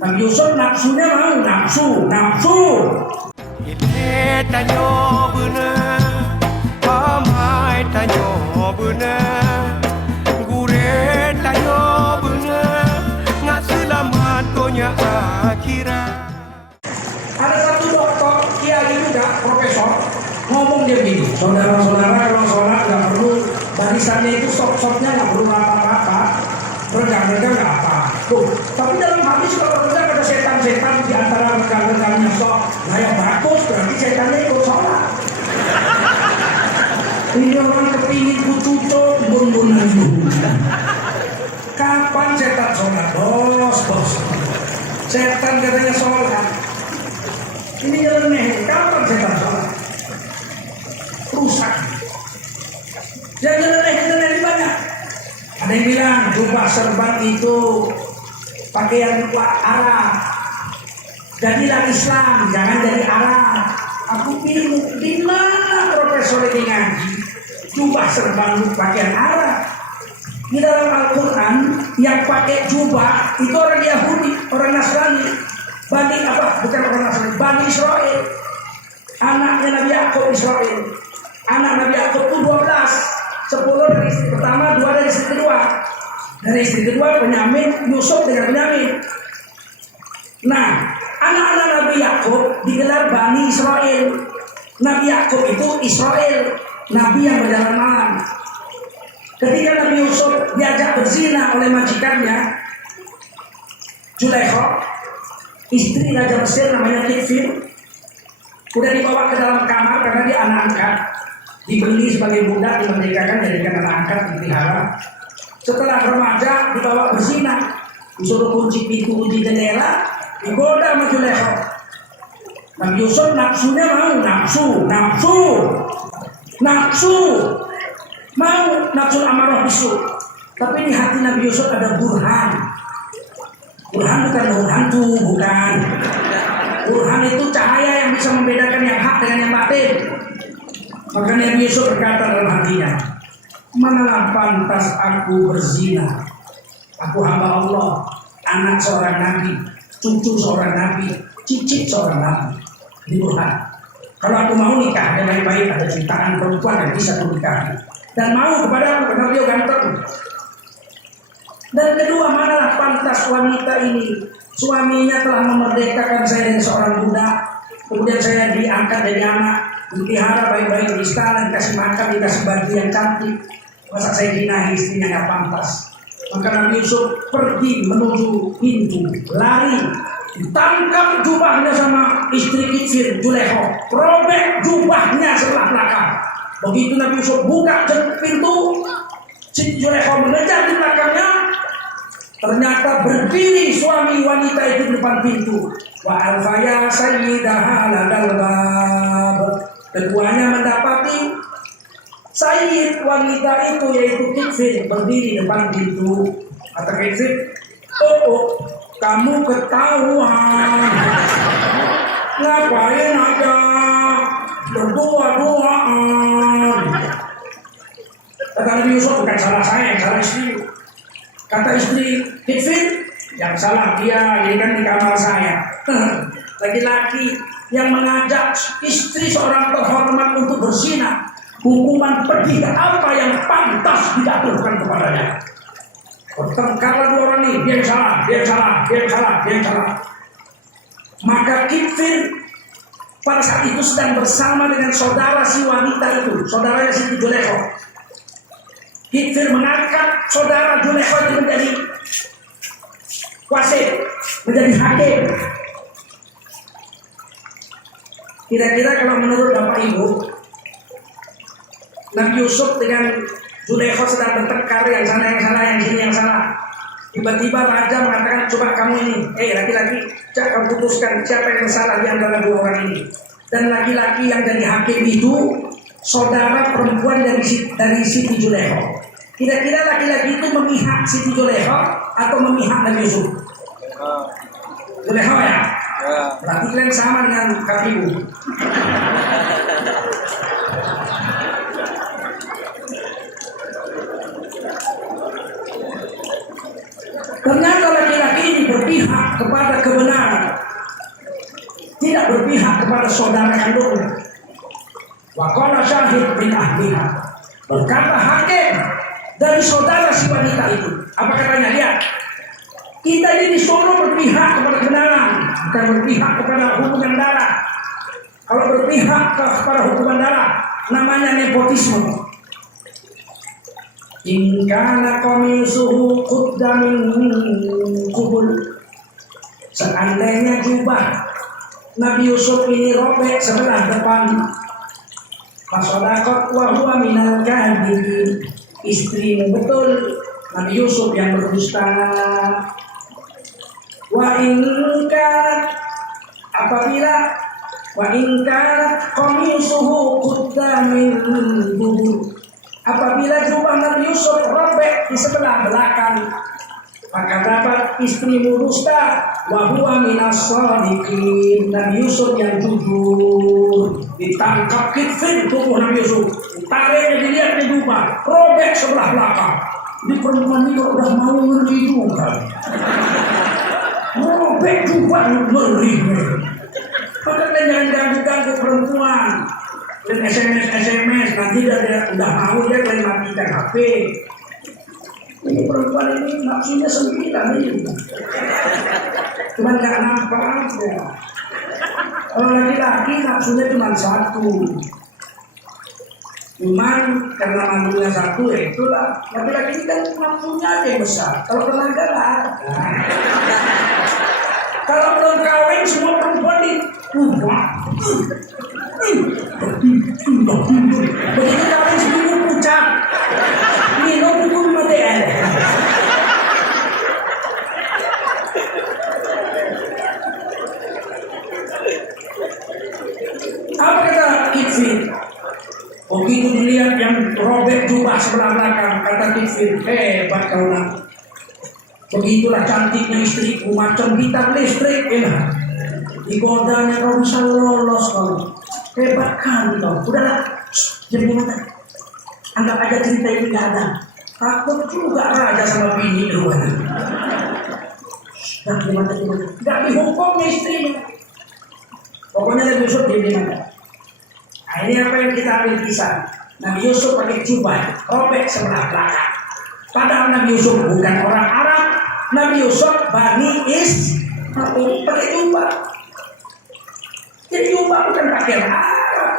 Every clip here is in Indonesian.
Nabi Yusuf nafsunya mau nafsu. Ile tanyo bener, pamai tanyo bener, gure tanyo bener, nggak selamat dunia akhirat. Ada satu dokter kiai juga profesor ngomong dia begini, saudara-saudara kalau sholat nggak perlu barisannya itu stop-stopnya nggak perlu apa-apa, rekan-rekan nggak apa. Tuh, tapi dalam hadis kalau tidak ada setan-setan di antara rekan-rekannya stop, nah yang bagus berarti setannya ikut sholat. Ini orang kepingin kucucuk bun-bunan dulu. Kapan setan sholat? Bos. Setan katanya sholat. Ini nyeleneh, kapan setan sholat? Rusak. Yang nyeleneh banyak. Ada yang bilang jubah serban itu pakaian Arab. Jadilah Islam, jangan jadi Arab. Aku bingung, di mana profesor ini ngaji jubah serban pakaian Arab? Di dalam Al-Quran yang pakai jubah itu orang Yahudi, orang Nasrani. Bukan orang Nasrani, Bani Israel. Anaknya Nabi Yakub Israel. Anak Nabi Yakub itu 12. 10 dari istri pertama, 2 dari istri kedua. Dari istri kedua Benyamin, Yusuf dengan Benyamin. Nah, anak-anak Nabi Yakub digelar Bani Israel. Nabi Yakub itu Israel, Nabi yang berjalan malam. Ketika Nabi Yusuf diajak berzina oleh majikannya, Zulaikha, istri Raja Mesir namanya Tikfir, udah dibawa ke dalam kamar karena dia anak angkat, dibeli sebagai budak, dimerdekakan, jadikan anak angkat, dipelihara. Setelah remaja dibawa berzina, disuruh kunci pintu, kunci jendela, digoda sama Zulaikha. Nabi Yusuf nafsunya mau nafsu amarah bisu. Tapi di hati Nabi Yusuf ada burhan. Burhan bukan daun hantu, bukan. Burhan itu cahaya yang bisa membedakan yang hak dengan yang batin. Maka Nabi Yusuf berkata dalam hatinya, manalah pantas aku berzina. Aku hamba Allah, anak seorang nabi, cucu seorang nabi, cicit seorang nabi. Ini Burhan. Kalau aku mau nikah, ada baik-baik, ada ciptaan perempuan yang bisa aku nikahi. Dan mau kepada aku, karena dia ganteng. Dan kedua, manalah pantas wanita ini. Suaminya telah memerdekakan saya dari seorang budak. Kemudian saya diangkat dari anak, dipelihara baik-baik di istana, dikasih makan, dikasih baju yang cantik. Masa saya dinahi istrinya nggak pantas. Maka Nabi Yusuf pergi menuju pintu, lari, ditangkap jubahnya sama istri Tikfir, Zulaikha, robek jubahnya sebelah belakang. Begitu Nabi Yusuf buka pintu, si Zulaikha mengejar di belakangnya. Ternyata berdiri suami wanita itu di depan pintu. Wa alfaya sayyidaha ladal bab. Keduanya mendapati sayyid wanita itu yaitu Tikfir berdiri di depan pintu. Kata Tikfir, oh, kamu ketahuan. Ngapain aja berdua-duaan? Kata Nabi Yusuf, bukan salah saya, yang salah istri. Kata istri Tikfir, yang salah dia, ini kan di kamar saya. Laki-laki yang mengajak istri seorang terhormat untuk berzina, hukuman pedih apa yang pantas dijatuhkan kepadanya? Bertengkarlah dua orang ini, dia yang salah. Maka Tikfir pada saat itu sedang bersama dengan saudara si wanita itu, saudaranya si Zulaikha. Tikfir mengangkat saudara Zulaikha itu menjadi wasit, menjadi hakim. Kira-kira kalau menurut Bapak Ibu, Nabi Yusuf dengan Zulaikha sedang bertengkar, yang sana yang salah, yang sini yang salah. Tiba-tiba raja mengatakan, coba kamu ini, laki-laki, kamu putuskan siapa yang salah di antara dua orang ini. Dan laki-laki yang jadi hakim itu saudara perempuan dari Siti Zulaikha. Kira-kira laki-laki itu memihak Siti Zulaikha atau memihak Nabi Yusuf? Zulaikha ya? Berarti kalian sama dengan kakimu. Ternyata laki-laki ini berpihak kepada tidak berpihak kepada saudara kandungnya. Wa qala syahid min ahliha. Berkata hakim dari saudara si wanita itu. Apa katanya? Lihat. Kita ini disuruh berpihak kepada kebenaran, bukan berpihak kepada hubungan darah. Kalau berpihak kepada hubungan darah, namanya nepotisme. In kana qamisuhu qudda min qubul. Seandainya jubah Nabi Yusuf ini robek sebelah depan, fasadaqat wa huwa minal kadhibin. Istrimu betul, Nabi Yusuf yang berdusta. Wa in kana qamisuhu qudda min qubul. Apabila jubah Nabi Yusuf robek di sebelah belakang, maka dapat istrimu dusta. Wa huwa minas shadiqin. Nabi Yusuf yang jujur. Ditangkap kitfin tubuh Nabi Yusuf, tarik dilihat di jubah robek sebelah belakang. Ini perempuan ini udah mau ngeri juga. Robek jubah ngeri. Makanya jangan ganggu-ganggu perempuan. Dan SMS nanti dia udah mau dia dari matikan HP. Ini perempuan ini nafsunya 9 ini. Cuman gak nampak aja. Kalau laki-laki nafsunya cuma 1. Cuman karena mandunya 1 ya itulah. Laki-laki ini kan nafsunya aja yang besar. Kalau tenaga lah. Kalau belum kawin semua perempuan ini begitu kawin seminggu pucat, minum hukum mati. Apa kata Kitfir? Begitu dilihat yang robek jubah sebelah belakang, kata Kitfir, hebat kau nak. Begitulah cantiknya istriku, macam gitar listrik ya. Digodanya kau bisa lolos kau. Hebat kali kau. Udahlah, jadi gimana? Anggap aja cerita ini gak ada. Takut juga raja sama bini lu. Dan gimana? Gak dihukumnya istrinya. Pokoknya Nabi Yusuf dia gimana? Nah, ini apa yang kita ambil kisah. Nabi Yusuf pakai jubah, robek sebelah belakang. Padahal Nabi Yusuf bukan orang Arab. Nabi Yusuf Bani Israil pakai jubah. Jadi jubah bukan pakaian Arab.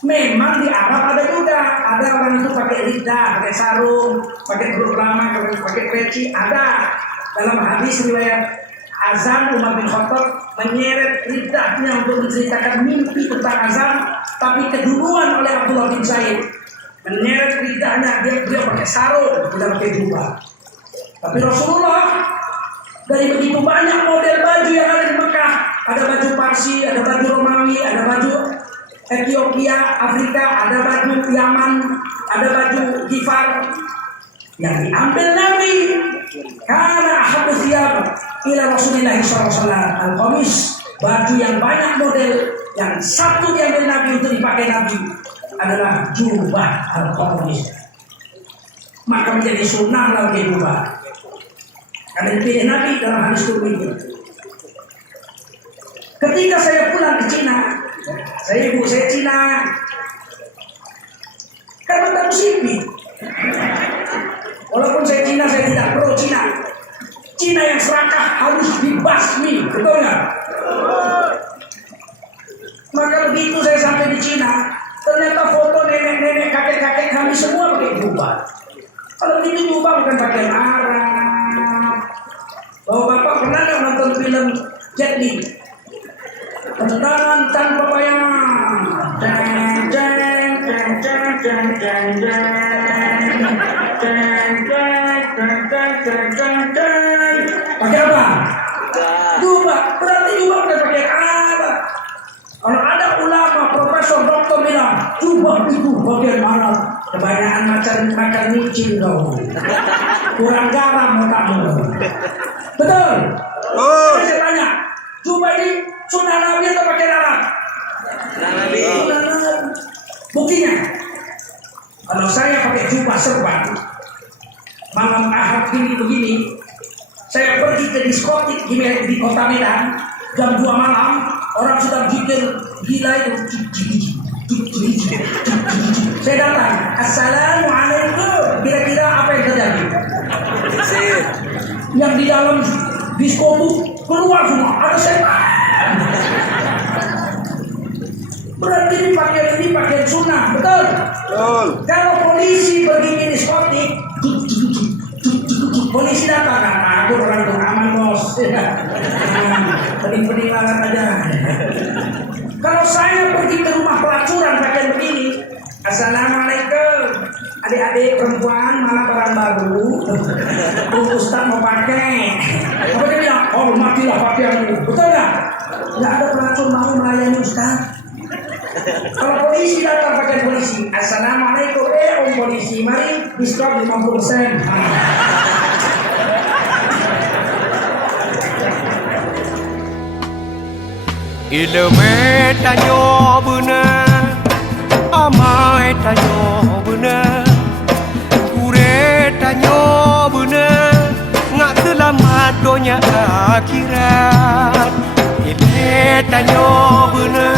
Memang di Arab ada juga. Ada orang itu pakai lidah, pakai sarung, pakai beruk lama, pakai peci. Ada. Dalam hadis riwayat azan Umar bin Khattab menyeret lidahnya untuk menceritakan mimpi tentang azan, tapi keduluan oleh Abdullah bin Zaid. Menyeret lidahnya, dia pakai sarung, tidak pakai jubah. Tapi Rasulullah dari begitu banyak model baju yang ada di Mekah, ada baju Parsi, ada baju Romawi, ada baju Ethiopia, Afrika, ada baju Yaman, ada baju Gifar. Yang diambil Nabi karena ahabbu thiyab ila Rasulillah SAW al-qamis, baju yang banyak model, yang satu diambil Nabi untuk dipakai Nabi adalah jubah al-qamis. Maka menjadi sunnah lagi jubah. Karena dipilih Nabi dalam hadis Tirmidzi. Ketika saya pulang ke Cina, saya Cina, karena tak musibah. Walaupun saya Cina, saya tidak pro Cina. Cina yang serakah harus dibasmi, betul nggak? Maka begitu saya sampai di Cina, ternyata foto nenek-nenek, kakek-kakek kami semua pakai jubah. Kalau itu jubah bukan pakaian Arab. Bapak pernah nggak nonton film Jet Li? Tendangan tanpa bayang. Jeng jeng jeng jeng jeng jeng jeng. Pakai apa? Jubah. Berarti jubah bukan pakai apa? Kalau ada ulama, profesor, doktor bilang jubah itu bagian Arab. Kebanyakan makan micin dong. Kurang garam kamu. Betul? Oh. Saya tanya, jubah ini sunnah Nabi atau pakai Arab? Nabi. Buktinya, kalau saya pakai jubah serban, malam Ahad begini, saya pergi ke diskotik di kota Medan jam 2 malam, Orang sudah pikir gila itu. Saya datang, assalamualaikum. Kira-kira apa yang terjadi? Yang di dalam disko itu keluar semua, ada setan. Berarti ini pakaian sunnah, betul? Betul. Kalau polisi pergi ke diskotik, polisi datang, aku orang itu aman bos. Pening-pening banget aja. Kalau saya pergi ke rumah pelacuran pakaian begini, assalamualaikum, adik-adik perempuan mana barang baru? Ustaz mau pakai. Apa dia bilang? Oh matilah pakaianmu, betul nggak? Nggak ada pelacur mau melayani Ustaz. Kalau polisi datang pakai polisi, assalamualaikum, om polisi, mari diskon 50%. Ilmu tanyo bener, amai tanyo bener, gure tanyo bener, ngak selamat dunia akhirat. Ilmu tanyo bener.